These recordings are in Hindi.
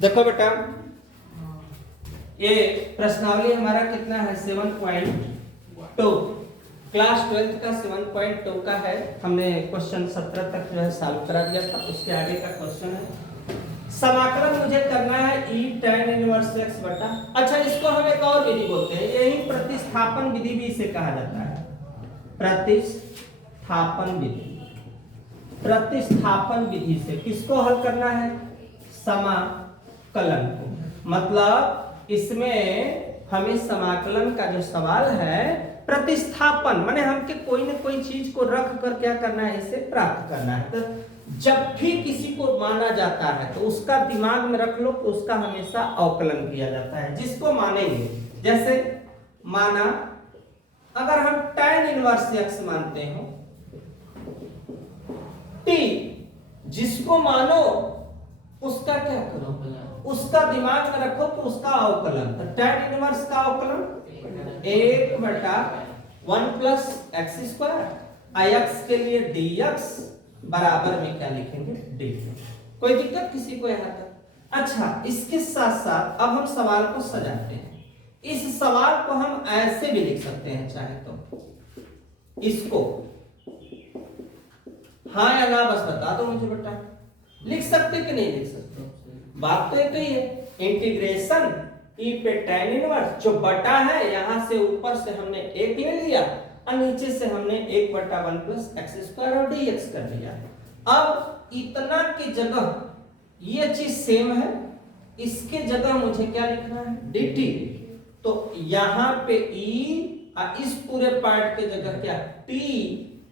देखो बेटा, ये प्रश्नावली हमारा कितना है 7.2, क्लास 12 का 7.2 का है। हमने क्वेश्चन 17 तक जो है सॉल्व करा दिया था। उसके आगे का क्वेश्चन है समाकलन मुझे करना है e tan इनवर्स x बटा। अच्छा, इसको हम एक और विधि बोलते हैं, यही प्रतिस्थापन विधि भी इसे कहा जाता है। प्रतिस्थापन विधि, प्रतिस्थापन विधि से किसको हल करना है? समाकलन को। मतलब इसमें हमें समाकलन का जो सवाल है प्रतिस्थापन माने हमके कोई न कोई चीज को रख कर क्या करना है, इसे प्राप्त करना है। तो जब भी किसी को माना जाता है तो उसका दिमाग में रख लो कि उसका हमेशा अवकलन किया जाता है। जिसको मानेंगे, जैसे माना अगर हम tan इनवर्स x मानते हो t, जिसको मानो उसका क्या करो, उसका दिमाग में रखो कि उसका अवकलन। तो tan इनवर्स का अवकलन 1/1 प्लस एक्स स्क्वायर, x के लिए dx बराबर में क्या लिखेंगे, dt। कोई दिक्कत किसी को यहां तक? अच्छा, इसके साथ साथ अब हम सवाल को सजाते हैं। इस सवाल को हम ऐसे भी लिख सकते हैं, चाहे तो इसको हाँ या ना बस बता दो मुझे बेटा। लिख सकते कि नहीं लिख सकते? बात तो एक ही है, इंटीग्रेशन e पे tan इनवर्स जो बटा है, यहां से ऊपर से हमने एक ले लिया और नीचे से हमने 1/1 प्लस एक्स स्क्वायर और dx कर लिया। अब इतना की जगह ये चीज सेम है, इसके जगह मुझे क्या लिखना है, dt। तो यहां पे e और इस पूरे पार्ट के जगह क्या t,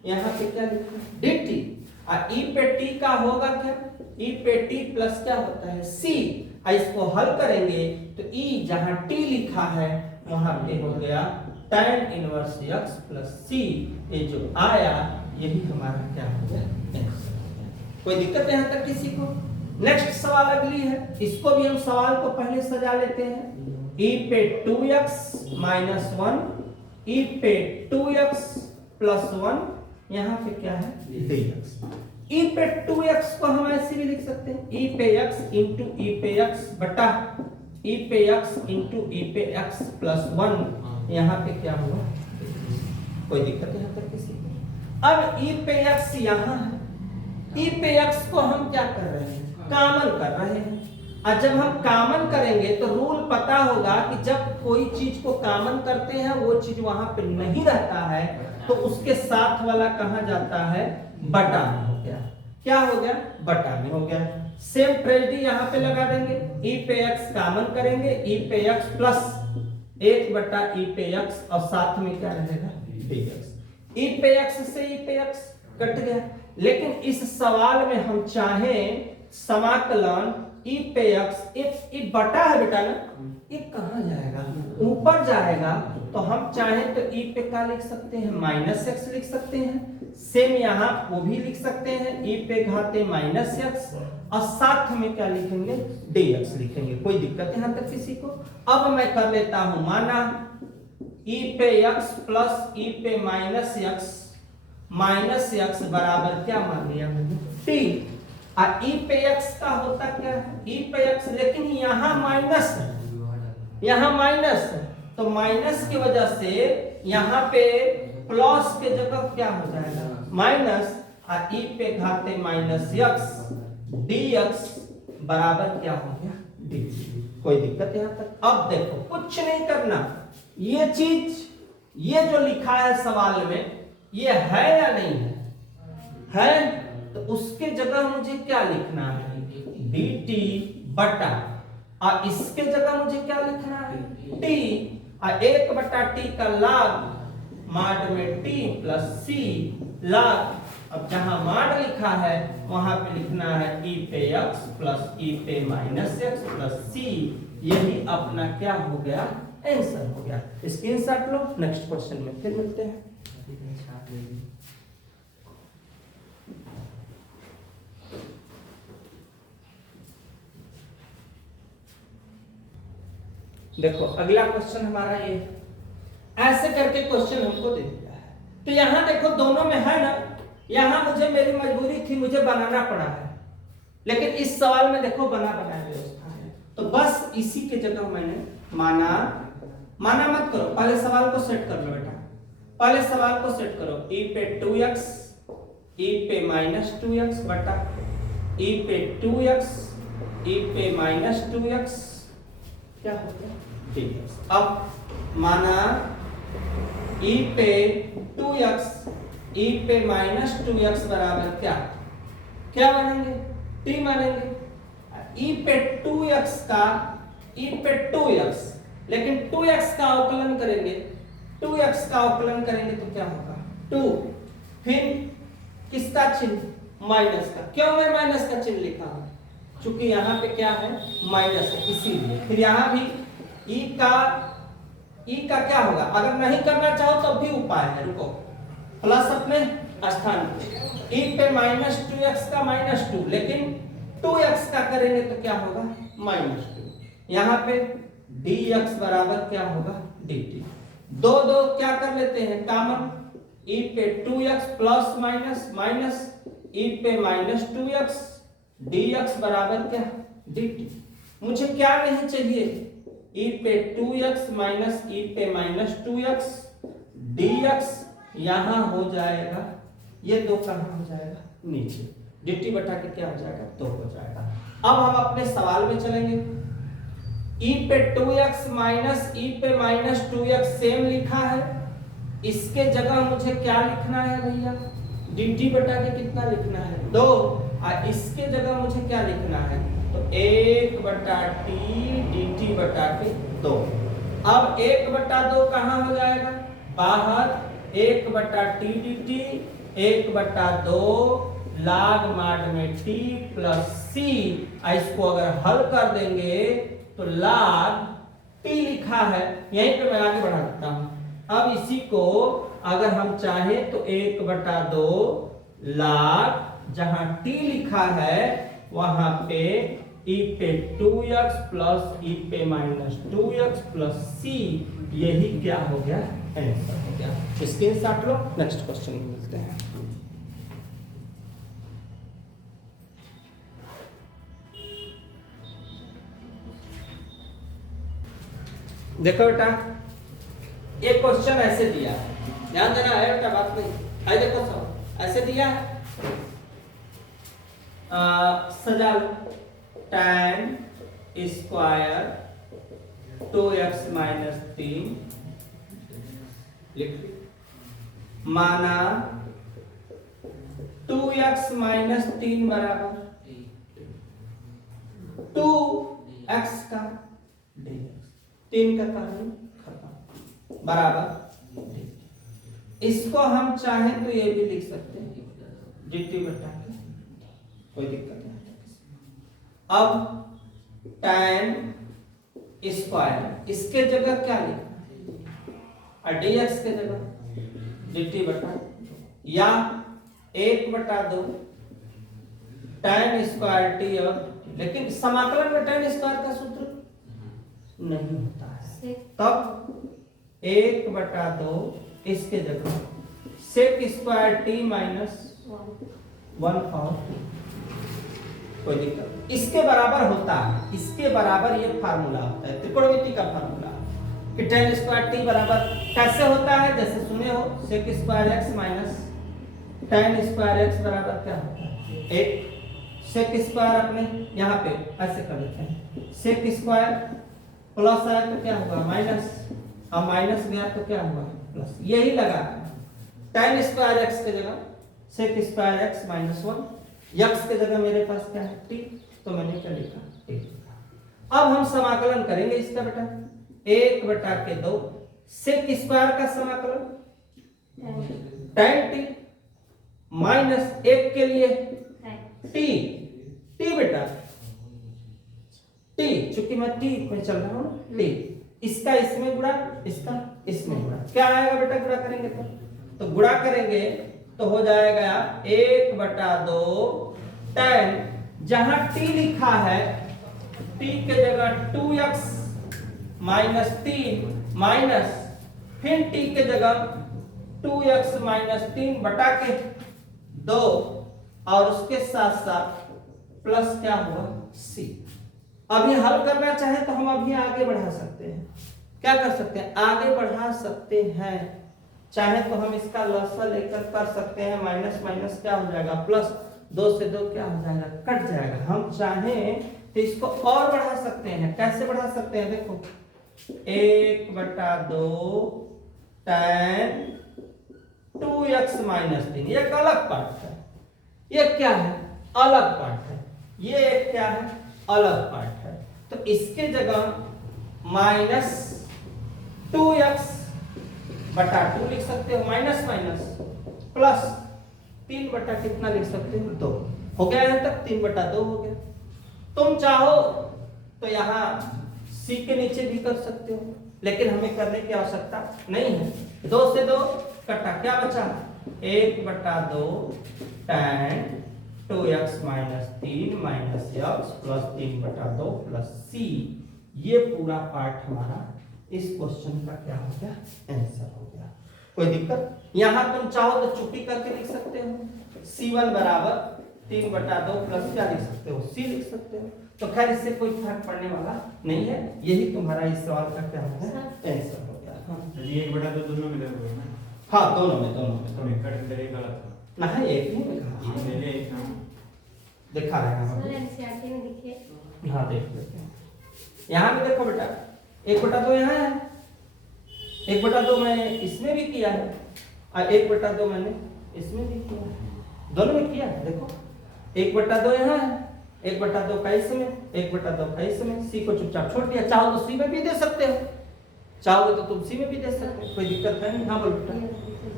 यहां पे क्या लिखना है, dt। और e पे t का होगा क्या, e पे t प्लस क्या होता है, c। इसको हल करेंगे तो e जहां t लिखा है वहां पे हो गया tan inverse x plus c। ये जो आया यही हमारा क्या हो गया, x। कोई दिक्कत यहां तक किसी को? नेक्स्ट सवाल अगली है, इसको भी हम सवाल को पहले सजा लेते हैं। e पे 2x माइनस 1, e पे 2x प्लस 1, यहां पे क्या है, dx। e पे 2x को हम ऐसे भी लिख सकते हैं, e पे x इंटू e पे x बटा e पे x इंटू e पे x प्लस 1, यहाँ पे क्या हुआ, कोई दिक्कत यहाँ तक किसी को? अब e पे x यहाँ है, e पे x को हम क्या कर रहे हैं, कॉमन कर रहे हैं। और जब हम कॉमन करेंगे तो रूल पता होगा कि जब कोई चीज को कॉमन करते हैं वो चीज वहां पे नहीं रहता है तो उसके साथ वाला कहां जाता है, बटा में हो गया। क्या हो गया, बटा में हो गया। सेम ट्रेजेडी यहां पे लगा देंगे, e पे x कॉमन करेंगे, e पे x प्लस 1/e पे x और साथ में क्या रहेगा, dx। e पे x से e पे x कट गया। लेकिन इस सवाल में हम चाहें समाकलन e पे x, एक बटा है बेटा ना, ये कहां जाएगा, ऊपर जाएगा। तो हम चाहें तो e पे क्या लिख सकते हैं, माइनस x लिख सकते हैं। सेम यहाँ वो भी लिख सकते हैं, e पे घाते माइनस x और साथ में क्या लिखेंगे, dx लिखेंगे। कोई दिक्कत यहाँ तक किसी को? अब मैं कर लेता हूं, माना e पे x प्लस e पे माइनस x बराबर क्या मान लिया मैंने, t। और e पे x का होता क्या है, e पे x, लेकिन यहाँ माइनस है, यहाँ माइनस है, तो माइनस की वजह से यहाँ पे प्लस के जगह क्या हो जाएगा, माइनस। और e पे घाते माइनस x dx बराबर क्या हो गया, dt। कोई दिक्कत यहाँ तक? अब देखो कुछ नहीं करना, ये चीज ये जो लिखा है सवाल में ये है या नहीं है, तो उसके जगह मुझे क्या लिखना है, dt बटा, और इसके जगह मुझे क्या लिखना है, t। और 1/t का log माड में t प्लस c log। अब जहां माड लिखा है वहां पे लिखना है e पे x प्लस e पे माइनस x प्लस c। यही अपना क्या हो गया, आंसर हो गया। स्क्रीनशॉट लो, नेक्स्ट क्वेश्चन में फिर मिलते हैं। देखो अगला क्वेश्चन हमारा ये ऐसे करके क्वेश्चन हमको दे दिया है। तो यहां देखो दोनों में है ना, यहां मुझे मेरी मजबूरी थी, मुझे बनाना पड़ा है, लेकिन इस सवाल में देखो बना बनाया व्यवस्था है। तो बस इसी के जगह मैंने माना मत करो, पहले सवाल को सेट कर लो बेटा, पहले सवाल को सेट करो। e पे 2x e पे -2x बटा e पे 2x e पे -2x क्या हो गया dx। अब माना e पे 2x e पे -2x बराबर क्या मानेंगे, t मानेंगे। e पे 2x का e पे 2x, लेकिन 2x का अवकलन करेंगे, 2x का अवकलन करेंगे तो क्या होगा 2, फिर किसका चिन्ह माइनस का। क्यों मैं माइनस का चिन्ह लिखा हूं, क्योंकि यहाँ पे क्या है माइनस है, इसीलिए। फिर यहाँ भी e का क्या होगा, अगर नहीं करना चाहो तो भी उपाय है, रुको, प्लस अपने स्थान पे e पे -2x का -2, लेकिन 2x का करेंगे तो क्या होगा -2। यहाँ पे dx बराबर क्या होगा dt। दो क्या कर लेते हैं कॉमन, e पे 2x प्लस माइनस e पे -2x dx बराबर क्या dt। मुझे क्या नहीं चाहिए, e पे 2x माइनस e पे -2x dx यहां हो जाएगा, ये दो कहां हो जाएगा नीचे, dt बटा के क्या हो जाएगा 2 हो जाएगा। अब हम अपने सवाल में चलेंगे। e पे 2x माइनस e पे -2x सेम लिखा है, इसके जगह मुझे क्या लिखना है भैया, dt बटा के कितना लिखना है 2, और इसके जगह मुझे क्या लिखना है तो 1 बटा t dt बटा के 2। अब 1 बटा 2 कहां हो जाएगा बाहर, 1 बटा t dt 1 बटा 2 log माड में t प्लस c। इसको अगर हल कर देंगे तो log t लिखा है, यहीं पे मैं आगे बढ़ा देता हूं। अब इसी को अगर हम चाहें तो 1 बटा 2 log जहां t लिखा है वहां पे e पे 2x प्लस e पे -2x प्लस c, यही क्या हो गया आंसर हो गया। स्क्रीनशॉट लो, नेक्स्ट क्वेश्चन में मिलते हैं। देखो बेटा एक क्वेश्चन ऐसे दिया है, ध्यान देना है बेटा, बात नहीं है। देखो सब ऐसे दिया सजा लो, tan स्क्वायर 2x - 3 लिख, माना 2x - 3 बराबर 2x का dx, 3 का कहानी खत्म बराबर। इसको हम चाहें तो ये भी लिख सकते हैं dt बटा के, कोई दिक्कत नहीं। अब tan स्क्वायर इसके जगह क्या लिखना है, और dx के जगह dt बटा, या 1 बटा 2 tan स्क्वायर t, और लेकिन समाकलन में tan स्क्वायर का सूत्र नहीं होता है, तब 1 बटा 2 इसके जगह sec स्क्वायर t - 1 और कोई दिक्कत, इसके बराबर होता है, इसके बराबर ये फार्मूला होता है त्रिकोणमिति का फार्मूला कि tan स्क्वायर t बराबर कैसे होता है, जैसे सुने हो sec square x minus tan square x बराबर क्या होता है 1, sec स्क्वायर अपने यहाँ पे ऐसे कर लेते हैं, sec स्क्वायर प्लस आया तो क्या होगा माइनस, और माइनस गया तो क्या होगा प्लस, यही लगा tan स्क्वायर x के जगह sec स्क्वायर x -1, x के जगह मेरे पास क्या है t, तो मैंने क्या लिखा t। अब हम समाकलन करेंगे इसका बेटा, 1 बटा के 2 sec स्क्वायर का समाकलन tan t माइनस 1 के लिए t बेटा t, चूंकि मैं t में चल रहा हूं t, इसका इसमें गुणा इसका इसमें गुणा, क्या आएगा बेटा गुणा करेंगे तो गुणा करेंगे तो हो जाएगा 1 बटा 2 tan, जहां t लिखा है t के जगह 2x - 3 माइनस फिर t के जगह 2x - 3 बटा के 2, और उसके साथ साथ प्लस क्या हुआ c। अभी हल करना चाहे तो हम अभी आगे बढ़ा सकते हैं। क्या कर सकते हैं? आगे बढ़ा सकते हैं। चाहे तो हम इसका लसा लेकर कर सकते हैं, माइनस माइनस क्या हो जाएगा प्लस, 2 से 2 क्या हो जाएगा, कट जाएगा। हम चाहें तो इसको और बढ़ा सकते हैं। कैसे बढ़ा सकते हैं? देखो 1/2 tan 2x माइनस 3, ये एक अलग पार्ट है। ये क्या है? अलग पार्ट है। ये एक क्या है? अलग पार्ट है। तो इसके जगह माइनस 2x बटा 2 लिख सकते हो, माइनस माइनस प्लस 3 बटा कितना लिख सकते हो? 2। हो गया यहां तक? 3/2 हो गया। तुम चाहो तो यहां c के नीचे भी कर सकते हो, लेकिन हमें करने की आवश्यकता नहीं है। 2 से 2 कटा, क्या बचा? 1/2 tan 2x minus 3 minus x plus 3/2 plus c। ये पूरा पार्ट हमारा इस क्वेश्चन का क्या हो गया? आंसर हो गया। कोई दिक्कत? यहां तुम चाहो तो चुप्पी करके लिख सकते हो, c1 बराबर 3/2 प्लस क्या लिख सकते हो? c लिख सकते हो। तो खैर इससे कोई फर्क पड़ने वाला नहीं है। यही तुम्हारा इस सवाल का क्या हो गया? आंसर हो गया। हाँ ये 1/2 दोनों में लगे हुए हैं। हाँ दोनों में, दोनों में। तो कट अंदर एक गलत था ना है, एक ही में कहा। ये ले ले एक नाम दिखा रहे हैं हम। एनसीईआरटी में देखिए। हाँ देख लेते हैं। यहाँ भी देखो बेटा, 1/2 यहाँ है, 1/2 मैंने इसमें भी किया है और 1/2 मैंने इसमें भी किया है। दोनों में किया है। देखो 1/2 यहाँ है, 1/2 का इसमें, 1/2 का इसमें। सी को चुपचाप छोड़ दिया। चाहो तो सी में भी दे सकते हो, चाहोगे तो तुम सी में भी दे सकते हो, कोई दिक्कत है नहीं। हाँ बोल बेटा।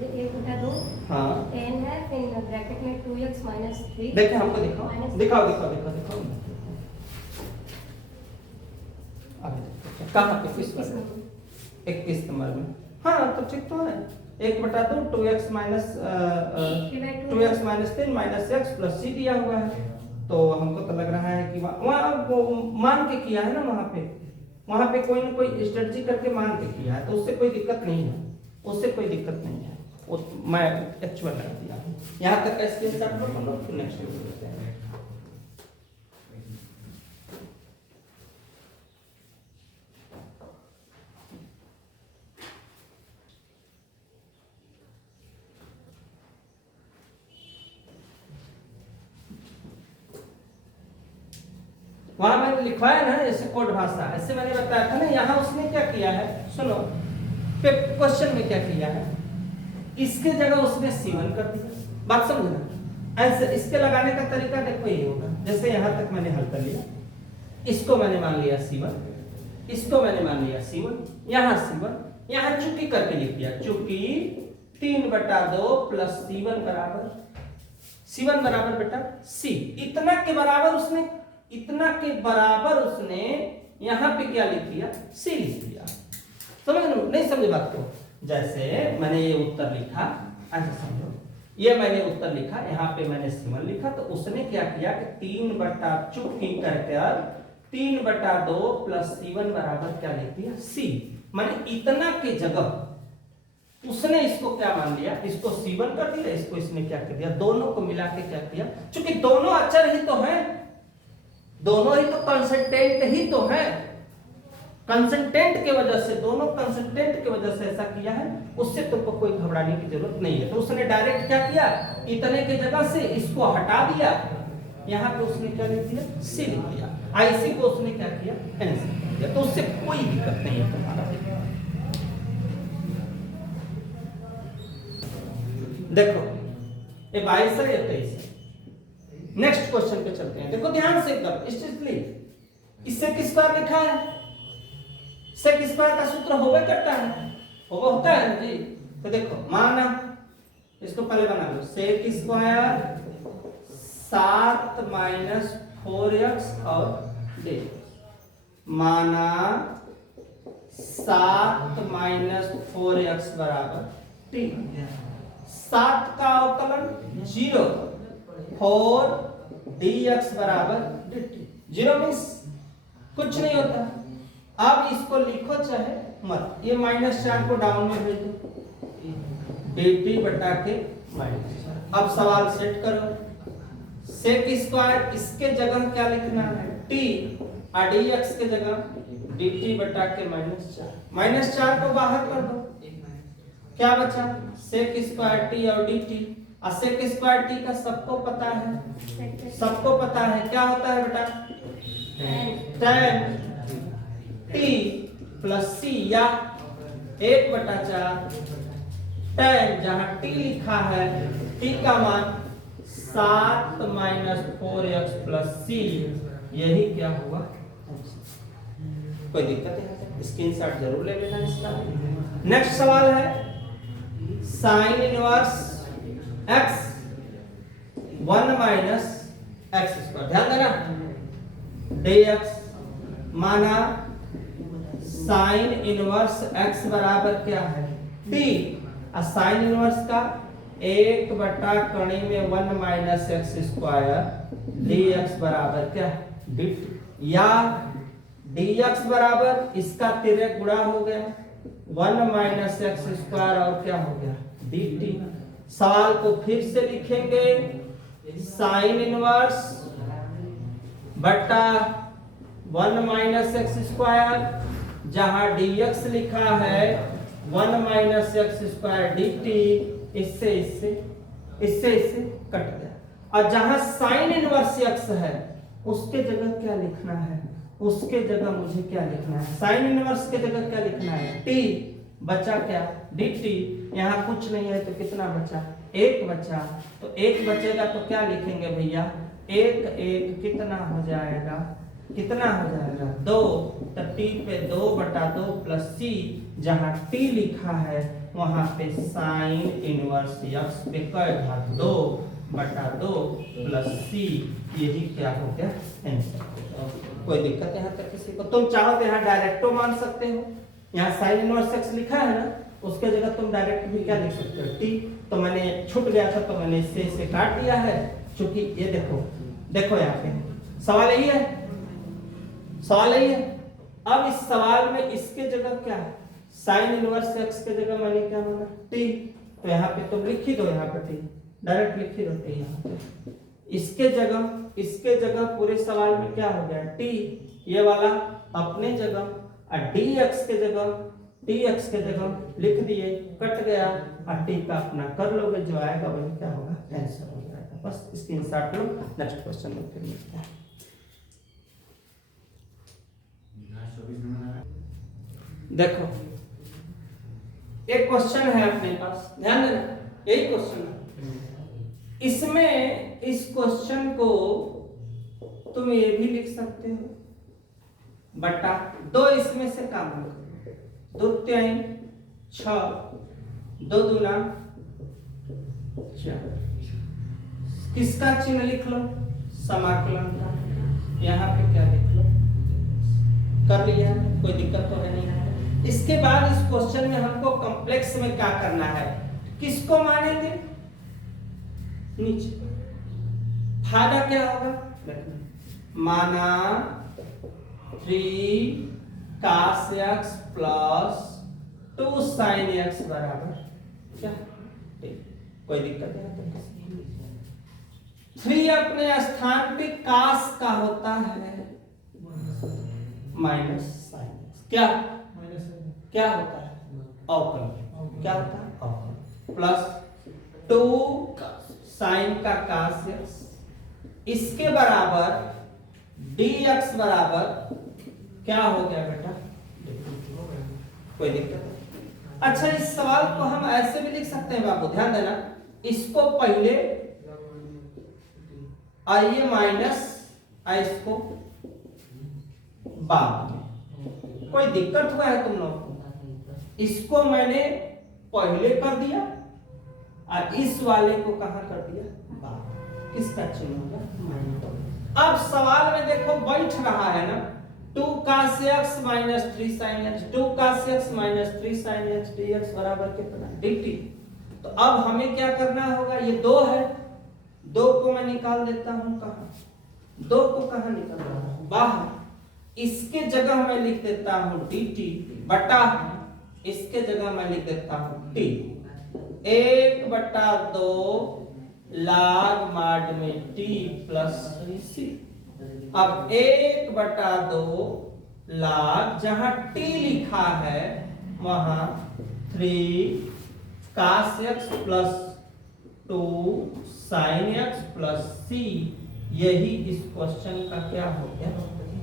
1/2 हाँ n है, फिर ब्रैकेट में 2x माइनस 3। देखिए हमको दिखाओ, दिखाओ दिखाओ दिखाओ दिखाओ। कहाँ पे? किस पर? 21 नंबर में। हाँ तो ठीक तो है। 1/2 2x minus 2x minus 3 minus x plus c दिया हुआ है। तो हमको तो लग रहा है कि वहाँ मान के किया है ना, वहाँ पे कोई ना कोई स्ट्रेटजी करके मान के किया है, तो उससे कोई दिक्कत नहीं है, उससे कोई दिक्कत नहीं है। मैं एक्चुअल लगा दिया हूँ। यहाँ तक कैसे स्टार्ट करो हम लोग, नेक्स्ट वीडियो लेते हैं। वहां मैंने लिखवाया ना जैसे कोड भाषा, ऐसे मैंने बताया था ना। यहाँ उसने क्या किया है, सुनो, क्वेश्चन में क्या किया है, इसके जगह उसने C1 कर दिया। बात समझना। ऐसे इसके लगाने का तरीका देखो ये होगा, जैसे यहाँ तक मैंने हल कर लिया, इसको मैंने मान लिया C1, इसको मैंने मान लिया C1, यहाँ C1, यहाँ चुकी करके लिख दिया, चुकी 3/2 प्लस C1 बराबर बेटा C। इतना के बराबर उसने, इतना के बराबर उसने यहाँ पे क्या लिख दिया? C लिख दिया। समझ लो, नहीं समझे बात को? जैसे मैंने ये उत्तर लिखा, ऐसे समझो, ये मैंने उत्तर लिखा, यहाँ पे मैंने C1 लिखा, तो उसने क्या किया कि 3 चुप्पी करके 3/2 प्लस C1 बराबर क्या लिख दिया? C। मैंने इतना के जगह उसने इसको क्या मान लिया? इसको C1 कर दिया, इसको इसने क्या कर दिया? दोनों को मिला के क्या किया? चूंकि दोनों अचर ही तो हैं, दोनों ही तो कंसंटेंट ही तो है, कंसंटेंट के वजह से, दोनों कंसंटेंट के वजह से ऐसा किया है। उससे तुमको कोई घबराने की जरूरत नहीं है। तो उसने डायरेक्ट क्या किया, इतने के जगह से इसको हटा दिया, यहाँ पे उसने क्या लिख दिया? C लिख दिया। IC को उसने क्या किया? आंसर कर दिया। तो उससे कोई दिक्कत नहीं है तुम्हारा। देखो ये 22 है, ये 23 है। नेक्स्ट क्वेश्चन पे चलते हैं। देखो ध्यान से एकदम स्ट्रिक्टली, इससे किस बार लिखा है? सेक स्क्वायर का सूत्र होवे करता है, वो होता है ना जी। तो देखो माना, इसको पहले बना लो, सेक स्क्वायर 7 माइनस 4x और dx। माना 7 माइनस 4x बराबर t। 7 का अवकलन 0, 4 dx बराबर dt। 0 मीन्स कुछ नहीं होता। अब इसको लिखो चाहे मत, ये -4 को डाउन में भेज दो, dt बटा के माइनस। अब सवाल सेट करो, सेक स्क्वायर, इसके जगह क्या लिखना है? t, और dx के जगह dt बटा के -4 को बाहर कर दो, क्या बचा sec स्क्वायर t और dt। और sec स्क्वायर t का सबको पता है क्या होता है बेटा, tan t प्लस c या 1/4 tan, जहां t लिखा है t का मान 7 - 4x + c, यही क्या हुआ। कोई दिक्कत है, स्क्रीनशॉट जरूर ले लेना इसका। नेक्स्ट सवाल है sin इनवर्स x 1 - x², ध्यान देना dx माना sin इनवर्स x बराबर क्या है t, और sin इनवर्स का 1/कणी में 1 - x² dx बराबर क्या dt, या dx बराबर इसका तिर्यक गुणा हो गया 1 - x² और क्या हो गया dt। सवाल को फिर से लिखेंगे, sin इनवर्स बटा 1 - x², जहां dx लिखा है 1 - x² dt, इससे कट गया। और जहां sin इनवर्स x है उसके जगह क्या लिखना है, उसके जगह मुझे क्या लिखना है, sin इनवर्स के जगह क्या लिखना है t, बचा क्या dt। यहाँ कुछ नहीं है तो कितना बचा 1 बचा, तो 1 बचेगा तो क्या लिखेंगे भैया 1 कितना हो जाएगा 2, तो t पे 2/2 प्लस c, जहां t लिखा है वहां पे sin इनवर्स x पे काय घात 2/2 प्लस c, यही क्या हो गया आंसर। कोई दिक्कत यहाँ तक किसी को? तुम चाहो तो यहाँ डायरेक्टो मान सकते हो, यहाँ sin इनवर्स x लिखा है ना, उसके जगह तुम डायरेक्ट भी क्या लिख सकते हो t। तो मैंने छूट गया था तो मैंने इसे काट दिया है, क्योंकि ये देखो यहाँ पे सवाल यही है, अब इस सवाल में इसके जगह क्या है sin इनवर्स x के जगह मैंने क्या माना t, तो यहाँ पे तुम लिख ही दो, यहाँ पे t डायरेक्ट लिख ही दो t यहाँ पे। इसके जगह पूरे सवाल में क्या हो गया t, ये वाला अपने जगह, और dx के जगह लिख दिए, कट गया, और t का अपना कर लोगे, जो आएगा वही क्या होगा आंसर हो जाएगा। बस स्क्रीनशॉट लो, नेक्स्ट क्वेश्चन में फिर मिलते हैं। देखो एक क्वेश्चन है अपने पास, ध्यान देना, यही क्वेश्चन है। इसमें इस क्वेश्चन को तुम ये भी लिख सकते हो बटा 2, इसमें से काम करो 2 3 6 2 दूना 4, किसका चिन्ह लिख लो समाकलन का, यहाँ पे क्या लिख लो, कर लिया, कोई दिक्कत तो है नहीं। इसके बाद इस क्वेश्चन में हमको कॉम्प्लेक्स में क्या करना है, किसको मानेंगे नीचे, फायदा क्या होगा, माना 3 cos x plus 2 sin x बराबर क्या, कोई दिक्कत है? 3 अपने स्थान पे cos का होता है माइनस साइन, क्या होता है अवकलन, क्या होता है अवकलन, प्लस 2 साइन का cos x, इसके बराबर dx बराबर क्या हो गया बेटा, कोई दिक्कत है? अच्छा, इस सवाल को हम ऐसे भी लिख सकते हैं बाबू, ध्यान देना, इसको पहले आइए माइनस, इसको बाद में, कोई दिक्कत हुआ है तुम लोग को? इसको मैंने पहले कर दिया और इस वाले को कहां कर दिया बाद, किसका चिन्ह होगा माइनस। अब सवाल में देखो बैठ रहा है ना 2 cos x minus 3 sin x, 2 cos x minus 3 sin x dx बराबर कितना dt। तो अब हमें क्या करना होगा, ये 2 है, 2 को मैं निकाल देता हूं कहां, 2 को कहां निकालना है बाहर, इसके जगह मैं लिख देता हूं dt बटा, इसके जगह मैं लिख देता हूं t, 1/2 log mod में t प्लस c, अब 1/2 log जहां t लिखा है वहां 3 cos x plus 2 sin x plus c, यही इस क्वेश्चन का क्या हो गया,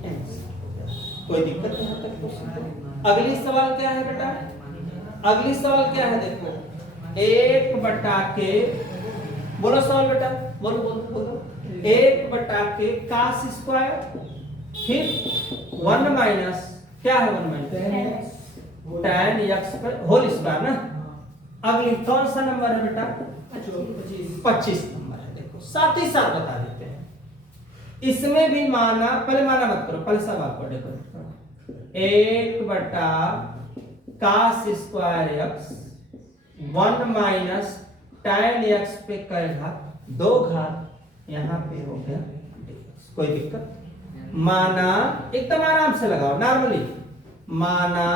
आंसर हो गया। कोई दिक्कत यहाँ तक क्वेश्चन। अगली सवाल क्या है बेटा, अगली सवाल क्या है देखो, 1/के, बोलो सवाल बेटा, बोलो बोलो बोलो, 1/के cos स्क्वायर, फिर 1 माइनस क्या है, 1 माइनस tan x पर होल स्क्वायर ना। अगली कौन सा नंबर है बेटा, 25 नंबर है। देखो साथ ही साथ बता देते हैं, इसमें भी माना, पहले माना मत करो, पहले सवाल को देखो, 1/cos square x 1 minus tan x पे कर घात 2 घात, यहाँ पे हो गया dx। कोई दिक्कत, माना एकदम आराम से लगाओ नॉर्मली, माना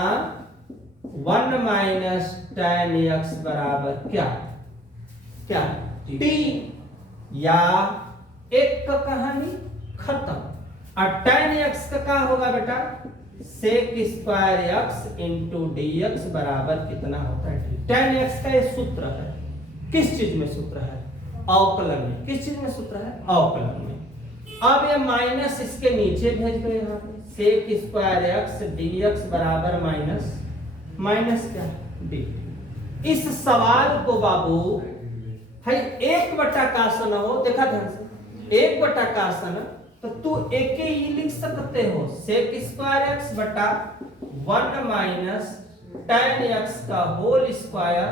1 माइनस tan x बराबर क्या, क्या t, या एक का कहानी खत्म। और tan x का क्या होगा बेटा, sec square x into dx बराबर कितना होता है, tan x का ये सूत्र है, किस चीज में सूत्र है, अवकलन में। किस चीज में सूत्र है, अवकलन में। अब ये माइनस इसके नीचे भेज दो, यहाँ पे sec स्क्वायर x dx बराबर माइनस माइनस क्या d। इस सवाल को बाबू है 1/का आसन हो, देखा ध्यान से, 1/का आसन, तो तू एक ही लिख सकते हो, sec स्क्वायर x बटा 1 माइनस tan x का होल स्क्वायर,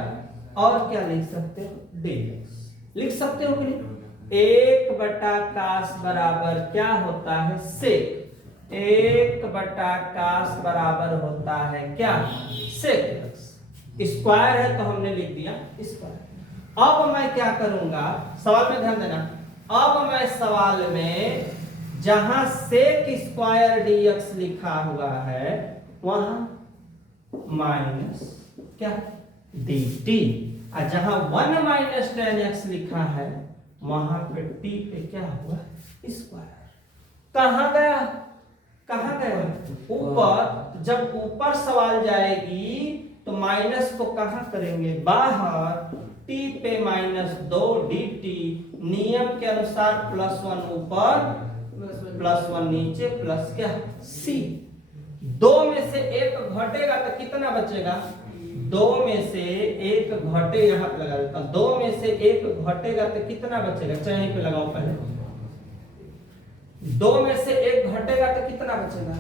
और क्या लिख सकते हो, dx लिख सकते हो कि नहीं। 1/cos बराबर क्या होता है, sec, 1/cos बराबर होता है क्या, sec x, स्क्वायर है तो हमने लिख दिया स्क्वायर। अब मैं क्या करूंगा, सवाल में ध्यान देना, अब मैं सवाल में जहां sec स्क्वायर dx लिखा हुआ है वहां माइनस क्या dt, और जहां 1 माइनस tan x लिखा है वहां पे t पे क्या हुआ, स्क्वायर। कहां गया, कहां गया, ऊपर। जब ऊपर सवाल जाएगी तो माइनस को कहां करेंगे, बाहर, t पे -2 dt, नियम के अनुसार +1 ऊपर +1 नीचे प्लस क्या c। 2 में से 1 घटेगा तो कितना बचेगा, 2 में से 1 घटे, यहां पे लगा देता हूं, 2 में से 1 घटेगा तो कितना बचेगा, चाहे यहीं पे लगाओ पहले, 2 में से 1 घटेगा तो कितना बचेगा,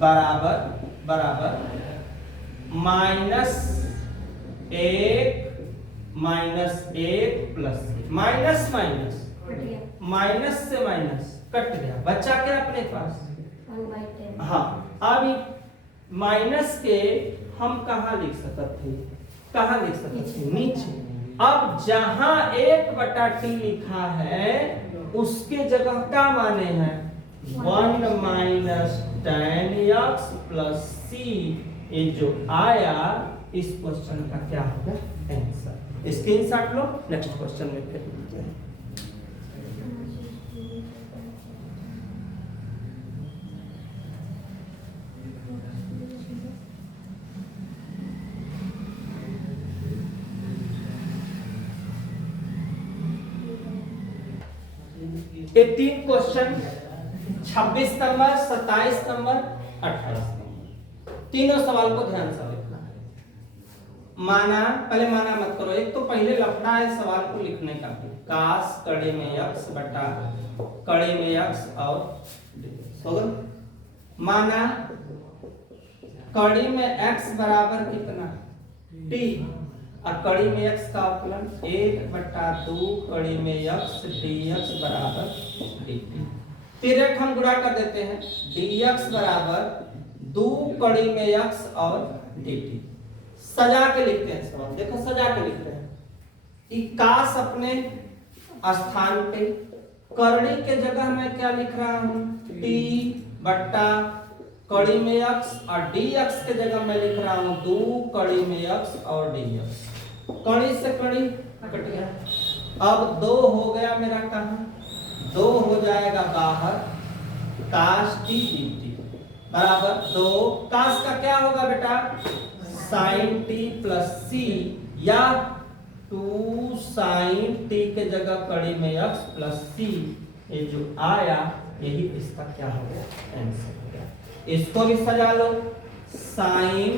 बराबर बराबर -1 प्लस माइनस माइनस माइनस से माइनस कट गया, बचा क्या अपने पास, 1/10। हाँ। अब माइनस के हम कहा लिख सकते थे, कहा लिख सकते थे, नीचे। अब जहां 1/t लिखा है उसके जगह क्या माने हैं, 1 minus tan x plus c, ये जो आया इस क्वेश्चन का क्या होगा, आंसर। स्क्रीनशॉट लो, नेक्स्ट क्वेश्चन में फिर मिलते हैं। ये 3 क्वेश्चन 26 नंबर, 27 नंबर, 28 नंबर, तीनों सवाल को ध्यान से लिखना है। माना, पहले माना मत करो, एक तो पहले लफड़ा है सवाल को लिखने का भी, cos कड़े में x बटा कड़े में x और होगा। माना कड़ी में x बराबर कितना, t, और कड़ी में x का अवकलन 1/2 कड़ी में x dx बराबर dt। फिर एक हम गुणा कर देते हैं, dx बराबर 2 कड़ी में x और dt। सजा के लिखते हैं सवाल, देखो सजा के लिखते हैं, कि काश अपने स्थान पे, करड़ी के जगह मैं क्या लिख रहा हूं, t बट्टा कड़ी में x, और dx के जगह मैं लिख रहा हूं 2 कड़ी में x और dx। कड़ी से कड़ी कट गया, अब 2 हो गया मेरा कहां, 2 हो जाएगा बाहर, काश टी dt बराबर 2 काश का क्या होगा बेटा साइन टी प्लस सी या 2 साइन टी के जगह कड़ी में x प्लस सी, ये जो आया यही इसका क्या हो गया आंसर हो गया। इसको भी सजा लो साइन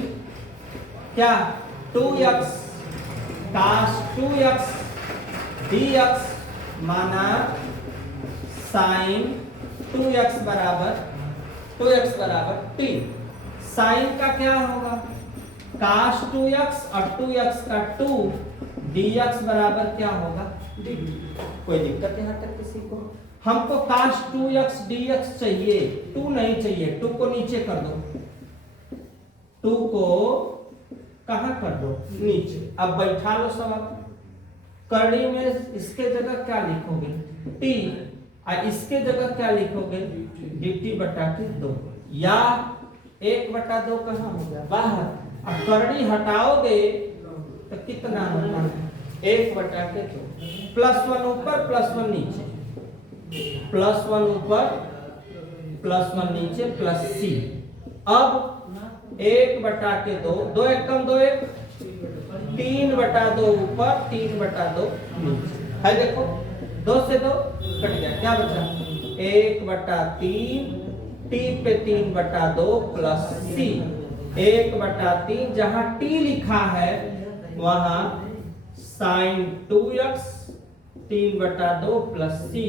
क्या 2x काश 2x dx माना साइन 2x बराबर t। साइन का क्या होगा काश 2x और 2x का 2 dx बराबर क्या होगा dt। कोई दिक्कत यहाँ तक किसी को? हमको काश 2x dx चाहिए, 2 नहीं चाहिए, 2 को नीचे कर दो, 2 को कहाँ कर दो नीचे। अब बैठा लो सब, आप करनी में इसके जगह क्या लिखोगे t और इसके जगह क्या लिखोगे dt बटा के 2 या 1/2 कहाँ हो गया बाहर। अब करनी हटाओगे तो कितना होगा 1/2 +1 ऊपर +1 नीचे, +1 ऊपर +1 नीचे प्लस सी। अब 1/2 2 1 कम 2 1 3/2 ऊपर 3/2 नीचे है। देखो 2 से 2 कट गया, क्या बचा 1/3 टी पे 3/2 प्लस सी 1/3 जहां t लिखा है वहां साइन 2x 3/2 प्लस सी,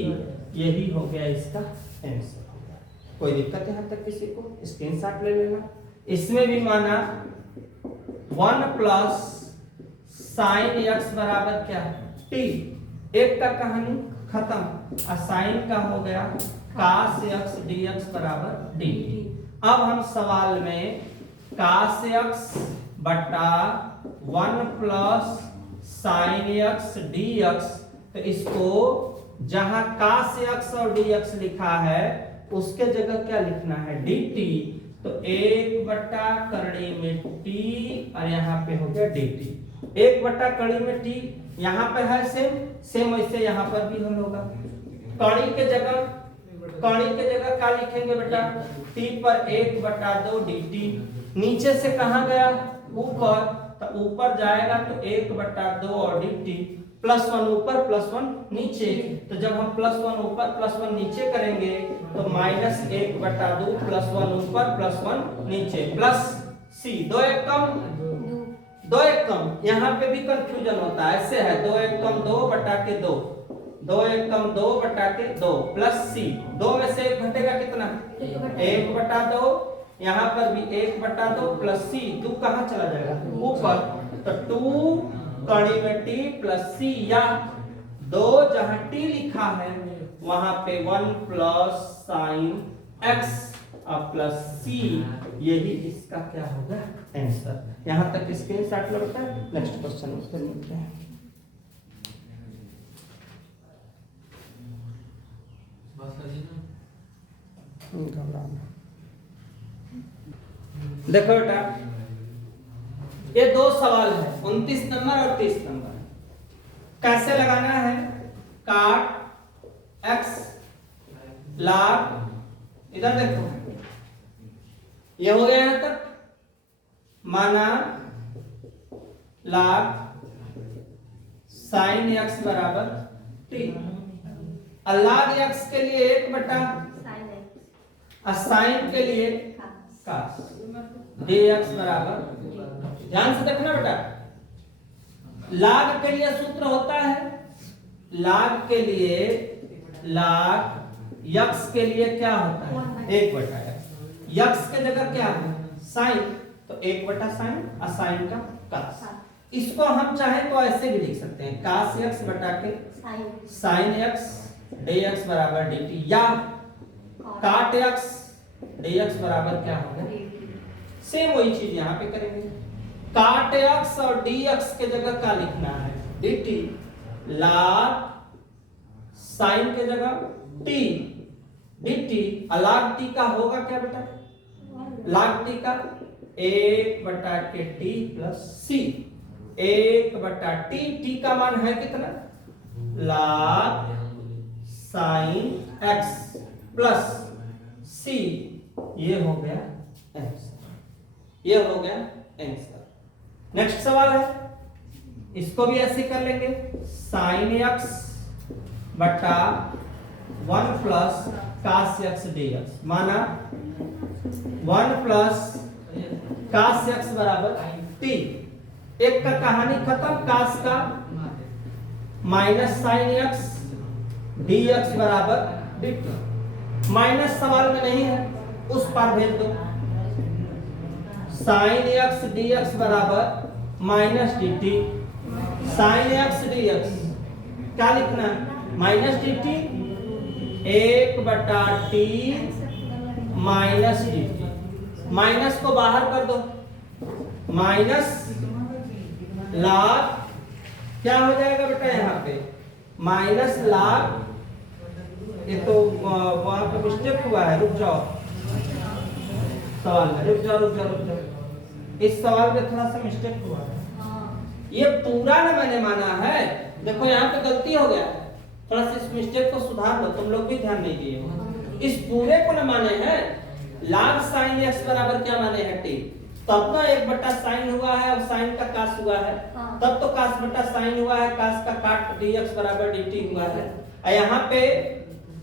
यही हो गया इसका आंसर। कोई दिक्कत यहाँ तक किसी को? स्क्रीनशॉट ले लेना। इसमें भी माना 1 प्लस साइन x बराबर क्या t, एक का कहानी खत्म। और साइन का हो गया काश x dx बराबर dt। अब हम सवाल में काश x बटा 1 प्लस साइन x dx, तो इसको जहां काश x और dx लिखा है उसके जगह क्या लिखना है dt। तो 1/करड़ी में t और यहाँ पे हो गया dt। 1/कड़ी में t यहाँ पे है सेम वैसे यहाँ पर भी हम होगा। कड़ी के जगह क्या लिखेंगे बेटा t पर 1/2 dt। नीचे से कहाँ गया ऊपर, तो ऊपर जाएगा तो 1/2 और dt +1 ऊपर +1 नीचे। तो जब हम +1 ऊपर +1 नीचे करेंगे तो -1/2 +1 ऊपर +1 नीचे प्लस c 2 1 कम 2 1 कम। यहाँ पे भी कंफ्यूजन होता है, ऐसे है 2 1 कम 2/2 2 1 कम 2/2 प्लस c 2 में से 1 घटेगा कितना 1/2। यहाँ पर भी 1/2 प्लस c 2 कहाँ चला जाएगा ऊपर, तो 2 कड़ी में t प्लस c या 2 जहां t लिखा है वहां पे 1 प्लस साइन x और प्लस c, यही इसका क्या होगा आंसर। यहां तक स्क्रीनशॉट लगता है। नेक्स्ट क्वेश्चन उसको मिलते हैं। देखो बेटा ये 2 सवाल है 29 नंबर और 30 नंबर। कैसे लगाना है काट x log, इधर देखो ये हो गया यहां तक माना log साइन x बराबर t। log x के लिए 1/, साइन के लिए काश dx बराबर, ध्यान से देखना बेटा log के लिए सूत्र होता है log के लिए log x के लिए क्या होता है 1/x। x के जगह क्या है साइन, तो 1/sin और साइन का काश। इसको हम चाहे तो ऐसे भी लिख सकते हैं काश x बटा के साइन x dx बराबर dt या काट x dx बराबर क्या होगा सेम वही चीज यहाँ पे करेंगे। काट x और dx के जगह क्या लिखना है dt, log साइन के जगह t dt। log t का होगा क्या बेटा log t का 1/t plus c 1/t, t का मान है कितना log साइन x प्लस सी, ये हो गया आंसर, ये हो गया आंसर। नेक्स्ट सवाल है, इसको भी ऐसे कर लेंगे, साइन एक्स बटा 1 प्लस कास एक्स dx, माना 1 प्लस कास एक्स बराबर t। एक का कहानी खत्म, कास का माइनस साइन एक्स dx बराबर dt। माइनस सवाल में नहीं है, उस पार भेज दो। साइन एक्स dx बराबर minus dt। Sine x dx क्या लिखना है? Minus dt 1/t minus dt। Minus को बाहर कर दो, माइनस लाग क्या हो जाएगा बेटा यहाँ पे? माइनस लाग, ये तो वहां पे मिस्टेक हुआ है, रुक जाओ सवाल में, रुक जाओ। इस सवाल में थोड़ा सा मिस्टेक हुआ है, ये पूरा ना मैंने माना है। देखो यहाँ पे गलती हो गया, थोड़ा सा इस मिस्टेक को सुधार लो, तुम लोग भी ध्यान नहीं दिए हो। इस पूरे को ना माने हैं, log sin x बराबर क्या माने हैं t, तब ना 1/sin हुआ है और sin का cos हुआ है, तब तो cos बटा sin हुआ है, cos का काट dx बराबर dt हुआ है। और यहाँ पे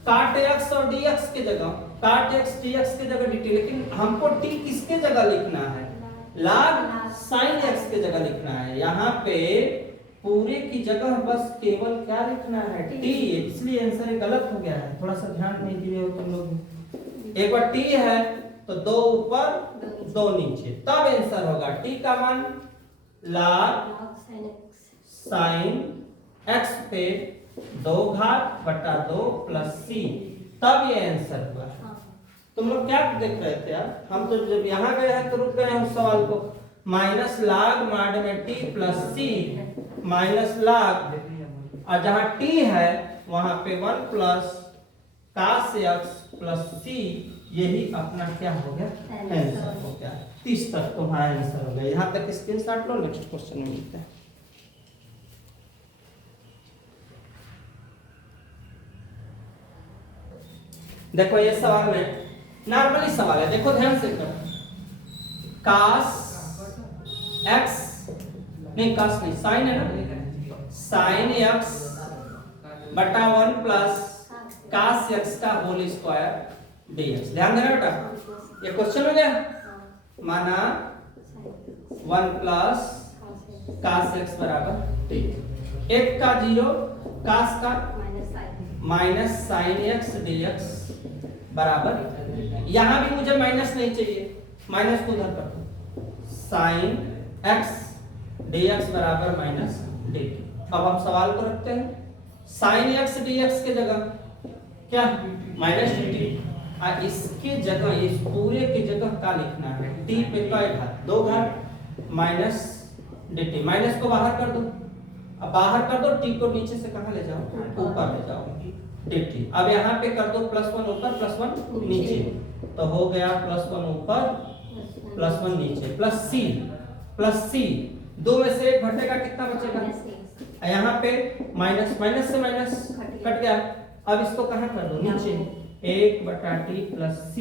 काट x और dx की जगह, काट x dx की जगह dt, लेकिन हमको t किसके जगह लिखना है? log sin x की जगह लिखना है। यहाँ पे पूरे की जगह बस केवल क्या लिखना है? t, इसलिए आंसर गलत हो गया है, थोड़ा सा ध्यान नहीं दिए हो तुम लोग। एक बार t है तो 2 ऊपर 2 नीचे, तब आंसर होगा t का मान log sin x पे 2 घात बटा 2 प्लस c, तब ये आंसर हुआ। तुम लोग क्या देख रहे थे यार? हम तो जब यहाँ गए हैं तो रुक गए हैं उस सवाल को। माइनस लाग माड में t प्लस c माइनस लाग, और जहां t है वहां पे 1 plus cos x plus c, यही अपना क्या हो गया? आंसर हो गया। 30 तक तुम्हारा आंसर हो गया। यहाँ तक स्क्रीनशॉट लो, नेक्स्ट क्वेश्चन में मिलते हैं। देखो ये सवाल में नॉर्मली सवाल है, देखो ध्यान से करो। कास x नहीं, कास नहीं, साइन है ना, साइन x बटा 1 प्लस कास x का होल स्क्वायर dx। ध्यान देना बेटा, ये क्वेश्चन हो गया। माना 1 प्लस कास x बराबर t, 1 का 0, कास का माइनस साइन x dx बराबर, यहां भी मुझे माइनस नहीं चाहिए, माइनस को उधर कर दो, साइन x dx बराबर माइनस dt। अब हम सवाल को रखते हैं, साइन x dx के जगह क्या? माइनस dt, और इसके जगह, इस पूरे की जगह क्या लिखना है? t पे का घात 2 घात माइनस dt। माइनस को बाहर कर दो, अब बाहर कर दो, t को नीचे से कहां ले जाओ? ऊपर ले जाओ, dt। अब यहाँ पे कर दो +1 ऊपर +1 नीचे, तो हो गया +1 ऊपर +1 नीचे, प्लस c, 2 में से 1 घटेगा, कितना बचेगा? यहाँ पे माइनस, माइनस से माइनस कट गया। अब इसको कहां कर दो? नीचे, 1/t प्लस c।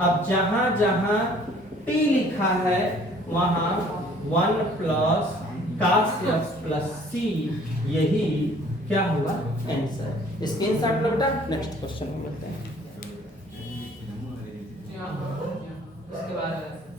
अब जहां जहां t लिखा है वहां 1 plus cos x plus c, यही क्या हुआ? आंसर। स्क्रीनशॉट लो बेटा, नेक्स्ट क्वेश्चन में मिलते हैं।